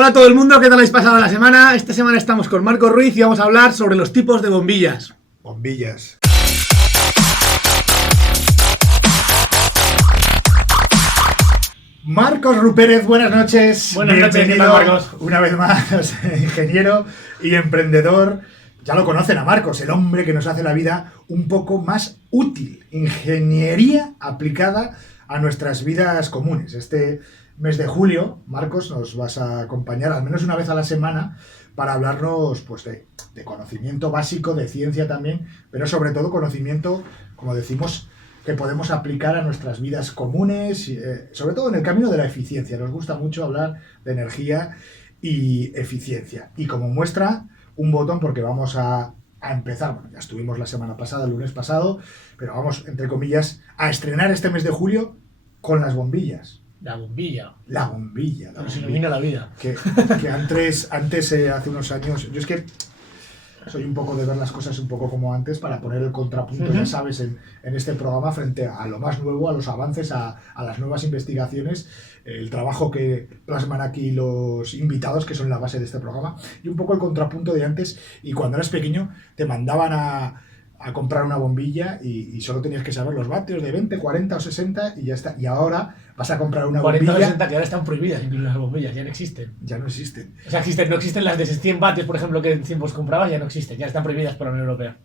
Hola a todo el mundo, ¿qué tal habéis pasado la semana? Esta semana estamos con Marcos Ruiz y vamos a hablar sobre los tipos de bombillas. Bombillas. Marcos Rupérez, buenas noches. Buenas noches, ¿qué tal, Marcos? Una vez más, ingeniero y emprendedor. Ya lo conocen a Marcos, el hombre que nos hace la vida un poco más útil. Ingeniería aplicada a nuestras vidas comunes. Este mes de julio, Marcos, nos vas a acompañar al menos una vez a la semana para hablarnos pues, de conocimiento básico, de ciencia también, pero sobre todo conocimiento, como decimos, que podemos aplicar a nuestras vidas comunes, sobre todo en el camino de la eficiencia. Nos gusta mucho hablar de energía y eficiencia. Y como muestra, un botón, porque vamos a empezar, bueno, ya estuvimos la semana pasada, el lunes pasado, pero vamos, entre comillas, a estrenar este mes de julio con las bombillas. La bombilla. La bombilla. Nos ilumina la vida. Que antes hace unos años, yo es que soy un poco de ver las cosas un poco como antes para poner el contrapunto, ya sabes, en este programa frente a lo más nuevo, a los avances, a las nuevas investigaciones, el trabajo que plasman aquí los invitados, que son la base de este programa, y un poco el contrapunto de antes, y cuando eras pequeño te mandaban a comprar una bombilla y solo tenías que saber los vatios de 20, 40 o 60 y ya está. Y ahora vas a comprar una 40 bombilla... 60 que ahora están prohibidas, incluso las bombillas, ya no existen. Ya no existen. O sea, no existen las de 100 vatios, por ejemplo, que en tiempos comprabas, ya no existen, ya están prohibidas por la Unión Europea.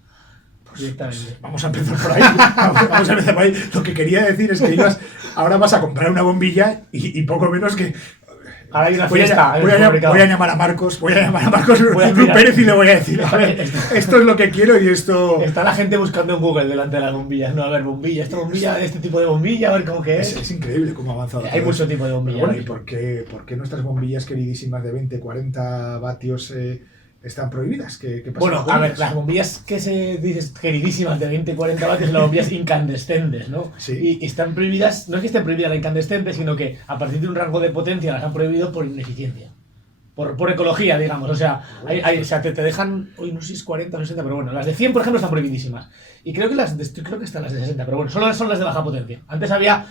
Pues vamos a empezar por ahí. Vamos a empezar por ahí. Lo que quería decir es que ahora vas a comprar una bombilla y poco menos que... Ahora hay una fiesta. Voy a llamar a Marcos Rupérez y le voy a decir, a ver, esto es lo que quiero y esto... Está la gente buscando en Google delante de las bombillas. No, a ver, bombilla, este tipo de bombilla, a ver cómo que es. Es increíble cómo ha avanzado. Hay mucho tipo de bombilla. Bueno, ¿y por qué nuestras bombillas queridísimas de 20, 40 vatios están prohibidas? ¿Qué pasa? Bueno, a ver, las bombillas que se dicen queridísimas de 20, 40 vatios son las bombillas incandescentes, ¿no? Sí. Y están prohibidas, no es que estén prohibidas las incandescentes, sino que a partir de un rango de potencia las han prohibido por ineficiencia. Por ecología, digamos. O sea, te dejan, hoy no sé si es 40 o 60, pero bueno, las de 100, por ejemplo, están prohibidísimas. Y creo que están las de 60, pero bueno, solo son las de baja potencia. Antes había...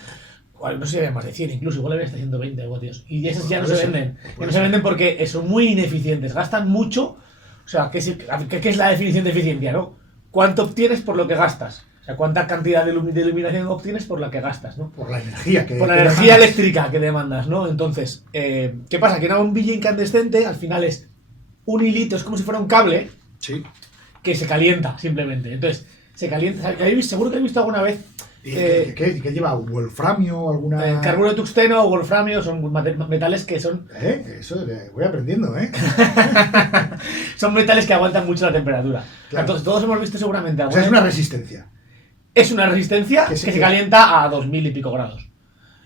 no sé si había más de 100, incluso igual había hasta 120 vatios. Y esas ya no se venden. Ya no se venden porque son muy ineficientes, gastan mucho. O sea, ¿qué es la definición de eficiencia, no? ¿Cuánto obtienes por lo que gastas? O sea, ¿cuánta cantidad de iluminación obtienes por la que gastas, no? Por la energía Por la energía eléctrica que demandas, ¿no? Entonces, ¿qué pasa? Que una bombilla incandescente al final es un hilito, es como si fuera un cable. Sí. Que se calienta, simplemente. Entonces, se calienta. Seguro que he visto alguna vez... ¿Qué lleva? ¿Wolframio o alguna...? Carburo de tungsteno o wolframio son metales que son... Eso voy aprendiendo, Son metales que aguantan mucho la temperatura. Claro. Entonces, todos hemos visto seguramente... O sea, es una resistencia. Es una resistencia que se calienta a 2000 y pico grados.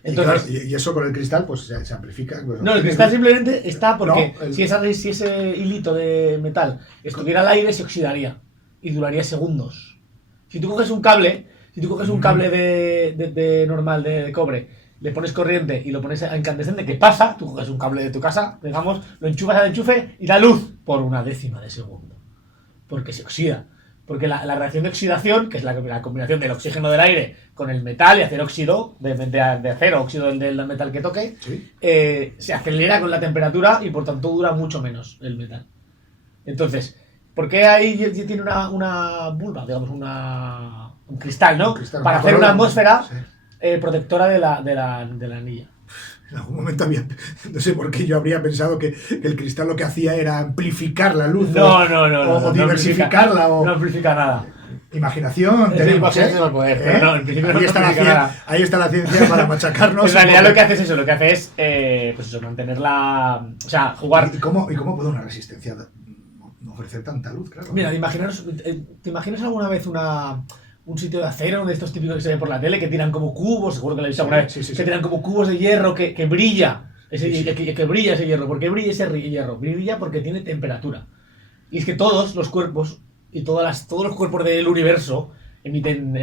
Entonces, y eso con el cristal, pues se amplifica. Pues, no, el cristal simplemente está porque no, si ese hilito de metal estuviera al aire, se oxidaría y duraría segundos. Si tú coges un cable de normal de cobre, le pones corriente y lo pones a incandescente, ¿qué pasa? Tú coges un cable de tu casa, digamos, lo enchufas al enchufe y da luz por una décima de segundo. Porque se oxida. Porque la reacción de oxidación, que es la combinación del oxígeno del aire con el metal y hacer óxido, de acero, óxido del metal que toque, ¿sí? Se acelera con la temperatura y por tanto dura mucho menos el metal. Entonces, ¿por qué ahí tiene una vulva, digamos, un cristal, ¿no? Para hacer una atmósfera protectora de la anilla. En algún momento no sé por qué yo habría pensado que el cristal lo que hacía era amplificar la luz. O diversificarla. No amplifica nada. Imaginación tenemos, ahí está la ciencia para machacarnos. En realidad lo que hace es eso, pues eso, mantenerla, o sea, jugar. ¿Y cómo puede una resistencia no ofrecer tanta luz? Claro. Mira, ¿te imaginas alguna vez un sitio de acero de estos típicos que se ven por la tele que tiran como cubos, seguro que lo habéis visto alguna vez, que tiran como cubos de hierro que brilla, que brilla ese hierro? ¿Por qué brilla ese hierro? Brilla porque tiene temperatura. Y es que todos los cuerpos y todos los cuerpos del universo emiten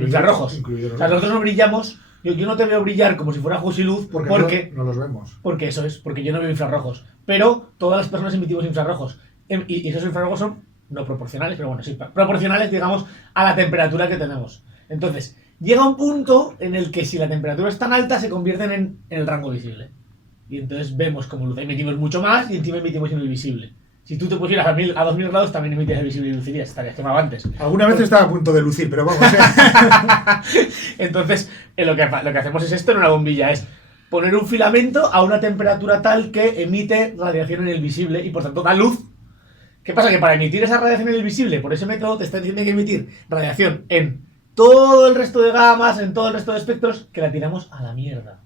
infrarrojos. O sea, nosotros no brillamos. Yo no te veo brillar como si fuera luz y luz porque no los vemos. Porque porque yo no veo infrarrojos. Pero todas las personas emitimos infrarrojos. Y esos infrarrojos son no proporcionales, pero bueno, sí, proporcionales, digamos, a la temperatura que tenemos. Entonces, llega un punto en el que si la temperatura es tan alta, se convierten en el rango visible. Y entonces vemos como luz. Emitimos mucho más y encima emitimos en el visible. Si tú te pusieras a 2000 grados, también emitías el visible y lucirías. Estarías quemado antes. Alguna vez estaba a punto de lucir, pero vamos. Entonces, lo que hacemos es esto en una bombilla. Es poner un filamento a una temperatura tal que emite radiación en el visible y por tanto da luz. ¿Qué pasa? Que para emitir esa radiación en el visible, por ese método, te está diciendo que emitir radiación en todo el resto de gamas, en todo el resto de espectros, que la tiramos a la mierda.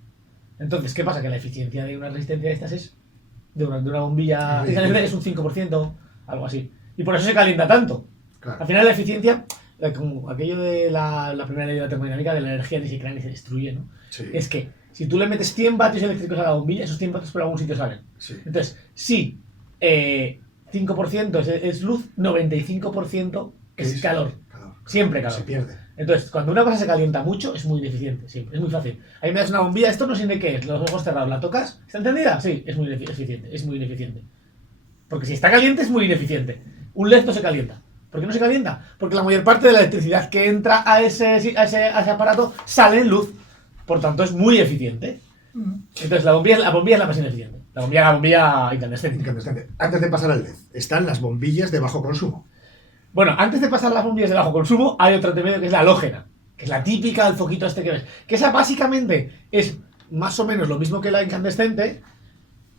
Entonces, ¿qué pasa? Que la eficiencia de una resistencia de estas es de una bombilla es un 5%, algo así. Y por eso se calienta tanto. Claro. Al final la eficiencia, como aquello de la primera ley de la termodinámica, de la energía ni se crea ni se destruye, ¿no? Sí. Es que si tú le metes 100 vatios eléctricos a la bombilla, esos 100 vatios por algún sitio salen. Sí. Entonces, si 5% es luz, 95% es calor. Siempre calor. Se pierde. Entonces, cuando una cosa se calienta mucho, es muy ineficiente. Sí, es muy fácil. Ahí me das una bombilla, esto no sé de qué es, los ojos cerrados, ¿la tocas? ¿Está encendida? Sí, es muy eficiente, es muy ineficiente. Porque si está caliente, es muy ineficiente. Un LED no se calienta. ¿Por qué no se calienta? Porque la mayor parte de la electricidad que entra a ese aparato sale en luz. Por tanto, es muy eficiente. Entonces, la bombilla es la más ineficiente. La bombilla incandescente. Antes de pasar al LED, están las bombillas de bajo consumo. Bueno, antes de pasar las bombillas de bajo consumo, hay otro medio que es la halógena, que es la típica del foquito este que ves. Que esa básicamente es más o menos lo mismo que la incandescente,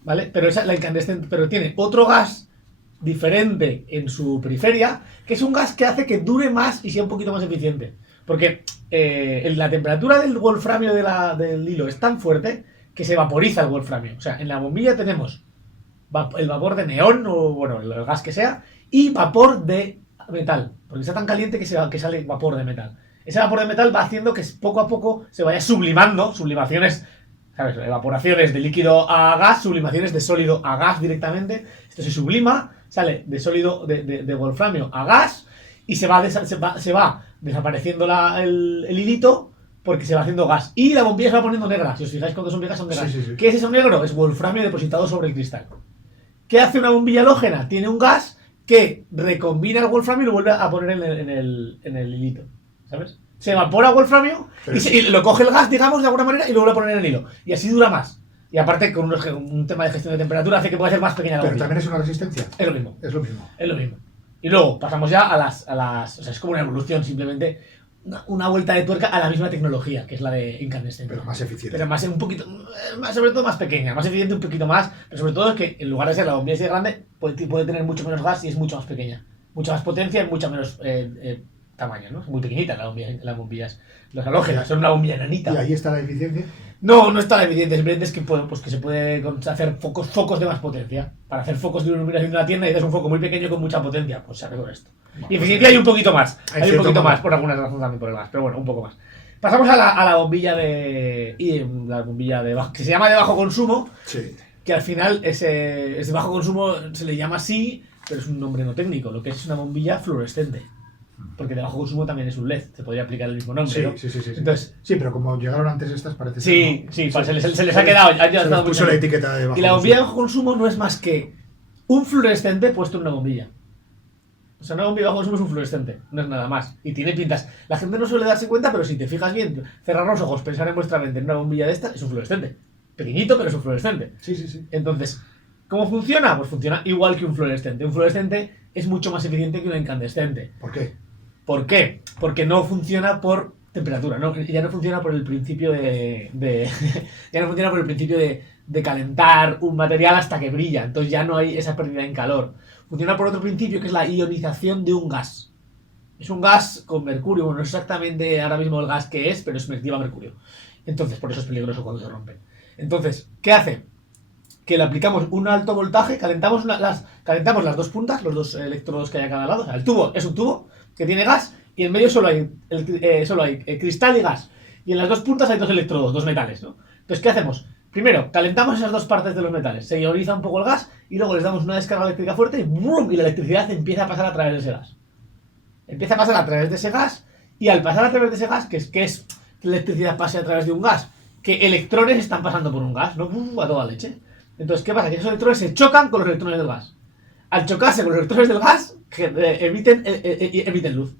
¿vale? Pero la incandescente, pero tiene otro gas diferente en su periferia, que es un gas que hace que dure más y sea un poquito más eficiente. Porque la temperatura del wolframio del hilo es tan fuerte que se vaporiza el wolframio. O sea, en la bombilla tenemos el vapor de neón, o bueno, el gas que sea, y vapor de metal, porque está tan caliente que sale vapor de metal. Ese vapor de metal va haciendo que poco a poco se vaya sublimando, sublimaciones, ¿sabes? Evaporaciones de líquido a gas, sublimaciones de sólido a gas directamente. Esto se sublima, sale de sólido de wolframio a gas y se va desapareciendo el hilito porque se va haciendo gas. Y la bombilla se va poniendo negra. Si os fijáis cuando son viejas son negras. Sí. ¿Qué es eso negro? Es wolframio depositado sobre el cristal. ¿Qué hace una bombilla halógena? Tiene un gas que recombina el wolframio y lo vuelve a poner en el hilito, ¿sabes? Se evapora el wolframio y lo coge el gas, digamos, de alguna manera y lo vuelve a poner en el hilo. Y así dura más. Y aparte, con un tema de gestión de temperatura, hace que pueda ser más pequeña la Pero bombilla. también es una resistencia. Es lo mismo. Es lo mismo. Es lo mismo. Y luego pasamos ya a las o sea, es como una evolución, simplemente una vuelta de tuerca a la misma tecnología, que es la de incandescente. Pero más eficiente. Pero más un poquito, sobre todo más pequeña, más eficiente un poquito más, pero sobre todo es que en lugar de ser la bombilla así de grande, puede tener mucho menos gas y es mucho más pequeña. Mucha más potencia y mucho menos tamaño, ¿no? Es muy pequeñita las bombillas. Las halógenas son una bombilla enanita. ¿Y ahí está la eficiencia? No está la eficiencia, simplemente es que, que se puede hacer focos de más potencia. Para hacer focos de iluminación de una tienda y haces un foco muy pequeño con mucha potencia, pues se hace con esto. Y eficiencia hay un poquito más, por algunas razones también por el gas, pero bueno, un poco más. Pasamos a la bombilla que se llama de bajo consumo, Sí. que al final es de bajo consumo, se le llama así, pero es un nombre no técnico, lo que es una bombilla fluorescente. Porque de bajo consumo también es un LED, se podría aplicar el mismo nombre, Sí, ¿no? sí. Entonces, Sí, pero como llegaron antes estas, parece sí, ser. sí, pues se les ha quedado. Se les puso la etiqueta de bajo Y la bombilla de consumo. bajo consumo no es más que un fluorescente puesto en una bombilla. O sea, una bombilla de bajo consumo es un fluorescente, no es nada más. Y tiene pintas. La gente no suele darse cuenta, pero si te fijas bien, cerrar los ojos, pensar en vuestra mente en una bombilla de esta, es un fluorescente. Pequeñito, pero es un fluorescente. Sí. Entonces, ¿cómo funciona? Pues funciona igual que un fluorescente. Un fluorescente es mucho más eficiente que una incandescente. ¿Por qué? ¿Por qué? Porque no funciona por temperatura, ¿no? Ya no funciona por el principio ya no funciona por el principio de calentar un material hasta que brilla, entonces ya no hay esa pérdida en calor. Funciona por otro principio que es la ionización de un gas. Es un gas con mercurio, bueno, no es exactamente ahora mismo el gas que es, pero es activa mercurio. Entonces, por eso es peligroso cuando se rompe. Entonces, ¿qué hace? Que le aplicamos un alto voltaje, calentamos las dos puntas, los dos electrodos que hay a cada lado. O sea, el tubo es un tubo que tiene gas y en medio solo hay cristal y gas. Y en las dos puntas hay dos electrodos, dos metales, ¿no? Entonces, ¿qué hacemos? Primero, calentamos esas dos partes de los metales, se ioniza un poco el gas y luego les damos una descarga eléctrica fuerte y ¡brum! Y la electricidad empieza a pasar a través de ese gas. Empieza a pasar a través de ese gas y al pasar a través de ese gas, que es que la electricidad pase a través de un gas, que electrones están pasando por un gas, ¿no? A toda leche. Entonces, ¿qué pasa? Que esos electrones se chocan con los electrones del gas. Al chocarse con los electrones del gas, emiten luz.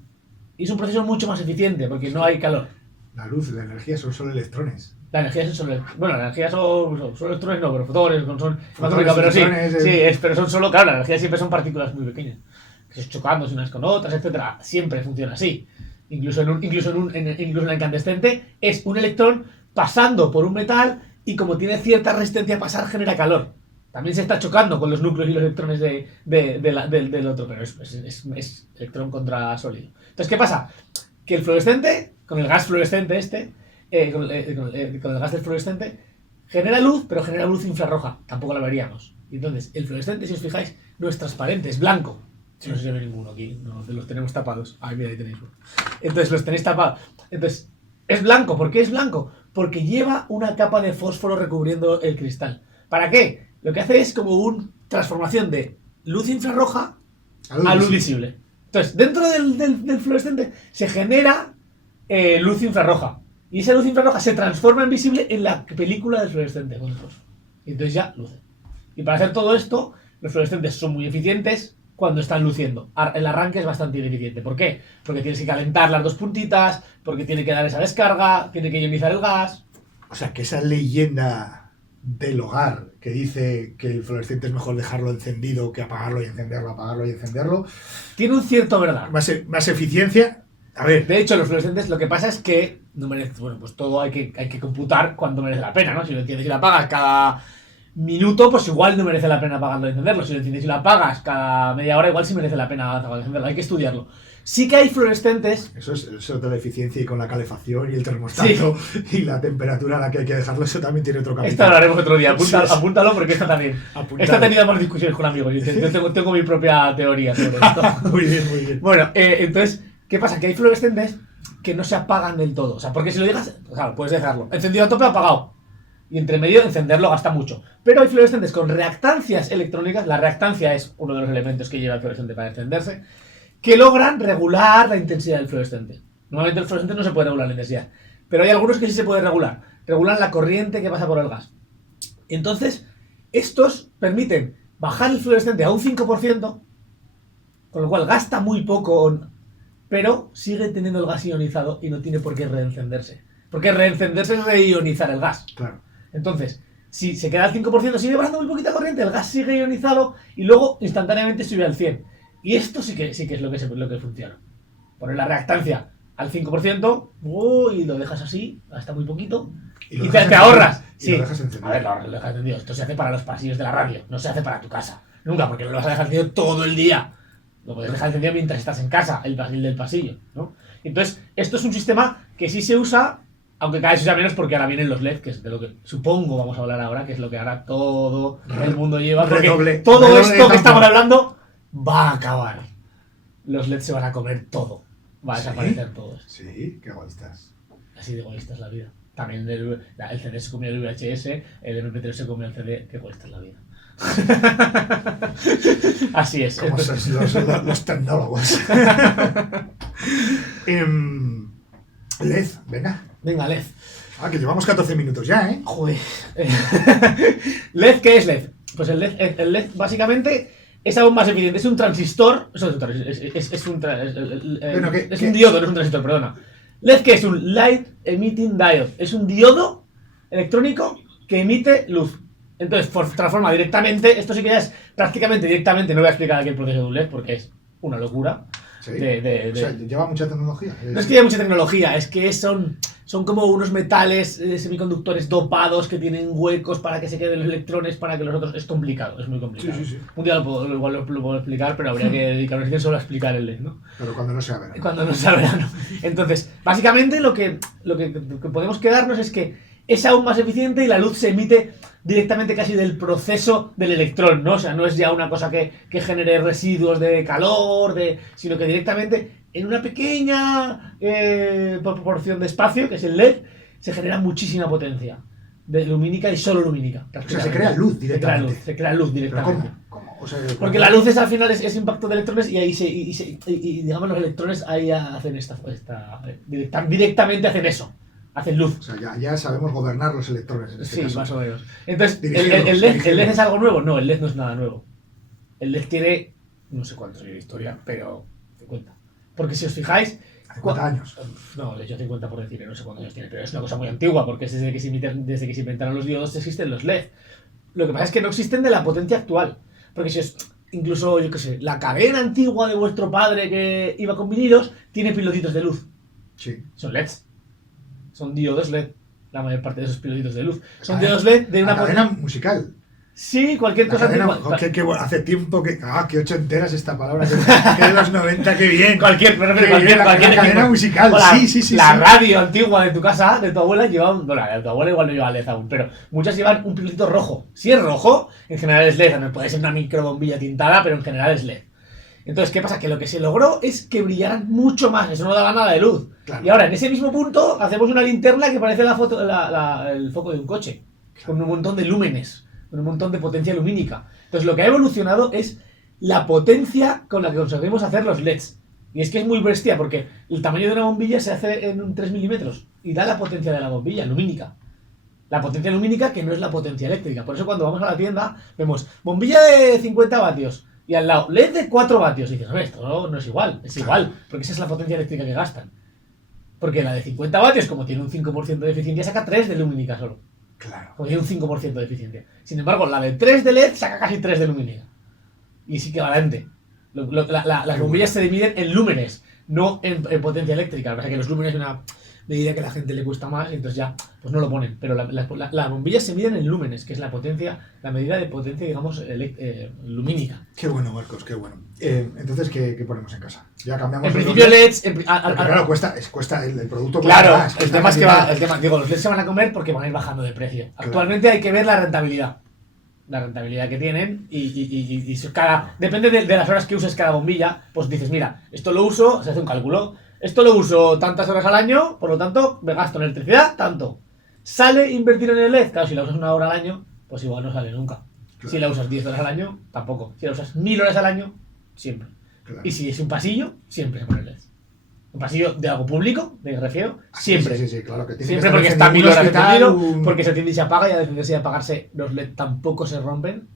Y es un proceso mucho más eficiente porque no hay calor. La luz, la energía son solo electrones. La energía son solo... Bueno, la energía son electrones, no, pero fotones, son Fotones, pero sí, electrones, pero son solo, claro, la energía siempre son partículas muy pequeñas, que se chocándose unas con otras, etcétera. Siempre funciona así. Incluso en la incandescente es un electrón pasando por un metal y como tiene cierta resistencia a pasar, genera calor. También se está chocando con los núcleos y los electrones del otro, pero es electrón contra sólido. Entonces, ¿qué pasa? Que el fluorescente, con el gas fluorescente con el gas del fluorescente, genera luz, pero genera luz infrarroja. Tampoco la veríamos. Y entonces, el fluorescente, si os fijáis, no es transparente, es blanco. No sé si se ve ninguno aquí, no, los tenemos tapados. Ay, mira, ahí tenéis uno. Entonces, los tenéis tapados. Entonces, es blanco. ¿Por qué es blanco? Porque lleva una capa de fósforo recubriendo el cristal. ¿Para qué? Lo que hace es como una transformación de luz infrarroja a luz visible. Entonces, dentro del fluorescente se genera luz infrarroja. Y esa luz infrarroja se transforma en visible en la película del fluorescente con el fósforo. Y entonces ya luce. Y para hacer todo esto, los fluorescentes son muy eficientes cuando están luciendo. El arranque es bastante ineficiente. ¿Por qué? Porque tienes que calentar las dos puntitas, porque tiene que dar esa descarga, tiene que ionizar el gas. O sea, que esa leyenda del hogar que dice que el fluorescente es mejor dejarlo encendido que apagarlo y encenderlo, apagarlo y encenderlo, tiene un cierto verdad. Más eficiencia. A ver. De hecho, los fluorescentes lo que pasa es que no merece, bueno, pues todo hay que computar cuando merece la pena, ¿no? Si lo enciendes y lo apagas cada minuto, pues igual no merece la pena apagarlo y encenderlo. Si lo enciendes y lo apagas cada media hora, igual sí merece la pena apagarlo y encenderlo. Hay que estudiarlo. Sí que hay fluorescentes. Eso de la eficiencia y con la calefacción y el termostato y la temperatura a la que hay que dejarlo, eso también tiene otro capítulo. Esto lo haremos otro día. Apúntalo porque esta también. Apuntalo. Esta ha tenido más discusiones con amigos. Yo tengo mi propia teoría sobre esto. Muy bien, muy bien. Bueno, entonces, ¿qué pasa? Que hay fluorescentes que no se apagan del todo. O sea, porque si lo dejas, claro, puedes dejarlo encendido a tope, apagado. Y entre medio encenderlo gasta mucho. Pero hay fluorescentes con reactancias electrónicas. La reactancia es uno de los elementos que lleva el fluorescente para encenderse, que logran regular la intensidad del fluorescente. Normalmente el fluorescente no se puede regular la intensidad, pero hay algunos que sí se puede regular. Regulan la corriente que pasa por el gas. Entonces, estos permiten bajar el fluorescente a un 5%, con lo cual gasta muy poco, pero sigue teniendo el gas ionizado y no tiene por qué reencenderse. Porque reencenderse es reionizar el gas. Claro. Entonces, si se queda al 5%, sigue bajando muy poquita corriente, el gas sigue ionizado y luego instantáneamente sube al 100%. Y esto sí que es lo que funciona. Poner la reactancia al 5%, y lo dejas así, hasta muy poquito, y te ahorras. Sí. Lo dejas encendido. A ver, lo dejas encendido. Esto se hace para los pasillos de la radio, no se hace para tu casa. Nunca, porque no lo vas a dejar encendido todo el día. Lo puedes dejar encendido mientras estás en casa, el barril del pasillo, ¿no? Entonces, esto es un sistema que sí se usa, aunque cada vez se usa menos porque ahora vienen los LED, que es de lo que supongo vamos a hablar ahora, que es lo que ahora todo el mundo lleva. Porque todo esto que estamos hablando va a acabar. Los LEDs se van a comer todo. Va a desaparecer todo. Sí, qué egoístas. Así de egoísta es la vida. También el CD se comió el VHS, el MP3 se comió el CD. Qué egoísta es la vida. Así es. Como los tecnólogos. LED, venga. Venga, LED. Que llevamos 14 minutos ya, ¿eh? Joder. ¿LED qué es LED? Pues el LED básicamente es aún más eficiente. Es un transistor. Es un diodo, no es un transistor, perdona. LED que es un Light Emitting Diode. Es un diodo electrónico que emite luz. Entonces, transforma directamente. Esto sí que ya es prácticamente directamente. No voy a explicar aquí el proceso de un LED porque es una locura. ¿Sí? O sea, lleva mucha tecnología. No es que lleve mucha tecnología, es que son como unos metales semiconductores dopados que tienen huecos para que se queden los electrones, para que los otros... Es complicado, es muy complicado. Sí. Un día igual lo puedo explicar, pero habría que dedicarnos solo a explicar el LED, ¿no? Pero cuando no sea verano. Cuando no sea verano. Entonces, básicamente lo que podemos quedarnos es que es aún más eficiente y la luz se emite directamente casi del proceso del electrón, ¿no? O sea, no es ya una cosa que genere residuos de calor, sino que directamente en una pequeña proporción de espacio, que es el LED, se genera muchísima potencia de lumínica y solo lumínica. O sea, se crea luz directamente. Se crea luz directamente. ¿Cómo? O sea, porque la luz al final es impacto de electrones y ahí y digamos los electrones ahí hacen directamente hacen eso. Hacen luz. O sea, ya sabemos gobernar los electrones en este caso. Más o menos. Entonces, ¿el LED es algo nuevo? No, el LED no es nada nuevo. El LED tiene no sé cuántos años de historia, pero 50. Porque si os fijáis, 50 años. No, le he hecho 50 por decir, no sé cuántos años tiene, pero es una cosa muy antigua, porque es desde que se inventaron los diodos existen los LED. Lo que pasa es que no existen de la potencia actual. Porque si es, incluso, yo qué sé, la cadena antigua de vuestro padre que iba con vinilos, tiene pilotitos de luz. Sí. Son LEDs. Son diodos LED. La mayor parte de esos pilotitos de luz. Son diodos LED de una cadena musical. Sí, cualquier cosa. Hace tiempo que. ¡Qué ochenteras esta palabra! Que de los 90, qué bien. Cualquier cadena musical. Sí. La radio antigua de tu casa, de tu abuela, llevaba un. Bueno, de tu abuela igual no lleva LED aún, pero muchas llevan un pilotito rojo. Si es rojo, en general es LED. No puede ser una microbombilla tintada, pero en general es LED. Entonces, ¿qué pasa? Que lo que se logró es que brillaran mucho más. Eso no daba nada de luz. Claro. Y ahora, en ese mismo punto, hacemos una linterna que parece el foco de un coche. Con un montón de lúmenes. Con un montón de potencia lumínica. Entonces, lo que ha evolucionado es la potencia con la que conseguimos hacer los LEDs. Y es que es muy bestia, porque el tamaño de una bombilla se hace en un 3 milímetros. Y da la potencia de la bombilla, lumínica. La potencia lumínica que no es la potencia eléctrica. Por eso cuando vamos a la tienda, vemos bombilla de 50 vatios. Y al lado, LED de 4 vatios. Y dices, a ver, esto no es igual. Es igual, porque esa es la potencia eléctrica que gastan. Porque la de 50 vatios, como tiene un 5% de eficiencia, saca 3 de lumínica solo. Claro. Como tiene un 5% de eficiencia. Sin embargo, la de 3 de LED saca casi 3 de lumínica. Y sí que valente. Las bombillas se dividen en lúmenes, no en potencia eléctrica. Lo que pasa es que los lúmenes es una medida que a la gente le cuesta más y entonces ya pues no lo ponen. Pero las bombillas se miden en lúmenes, que es la medida de potencia, digamos, lumínica. Qué bueno, Marcos, qué bueno. Entonces, ¿qué ponemos en casa? Ya cambiamos. En principio LEDs... claro, cuesta el producto. Claro, más, el tema es que los LEDs se van a comer porque van a ir bajando de precio. Claro. Actualmente hay que ver la rentabilidad. La rentabilidad que tienen y depende de las horas que uses cada bombilla, pues dices, mira, esto lo uso, se hace un cálculo, esto lo uso tantas horas al año, por lo tanto, me gasto en electricidad tanto. ¿Sale invertir en el LED? Claro, si la usas 1 hora al año, pues igual no sale nunca. Claro. Si la usas 10 horas al año, tampoco. Si la usas 1000 horas al año, siempre. Claro. Y si es un pasillo, siempre se pone LED. Un pasillo de algo público, me refiero, siempre. Sí, claro que tiene siempre que porque está 1000 horas encendido, porque se enciende y se apaga y al encenderse y apagarse los LED tampoco se rompen,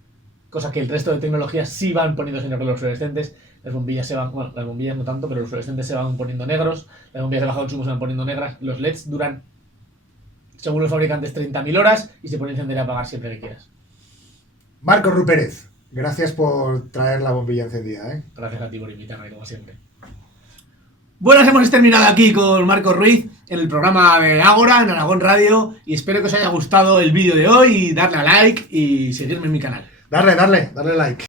cosa que el resto de tecnologías sí van poniéndose negros los fluorescentes, las bombillas las bombillas no tanto, pero los fluorescentes se van poniendo negros, las bombillas de bajo consumo se van poniendo negras, los LEDs duran, según los fabricantes, 30.000 horas y se pueden encender y apagar siempre que quieras. Marcos Rupérez, gracias por traer la bombilla encendida. Gracias a ti por invitarme, como siempre. Bueno, hemos terminado aquí con Marcos Ruiz en el programa de Ágora, en Aragón Radio, y espero que os haya gustado el vídeo de hoy y darle a like y seguirme en mi canal. Darle like.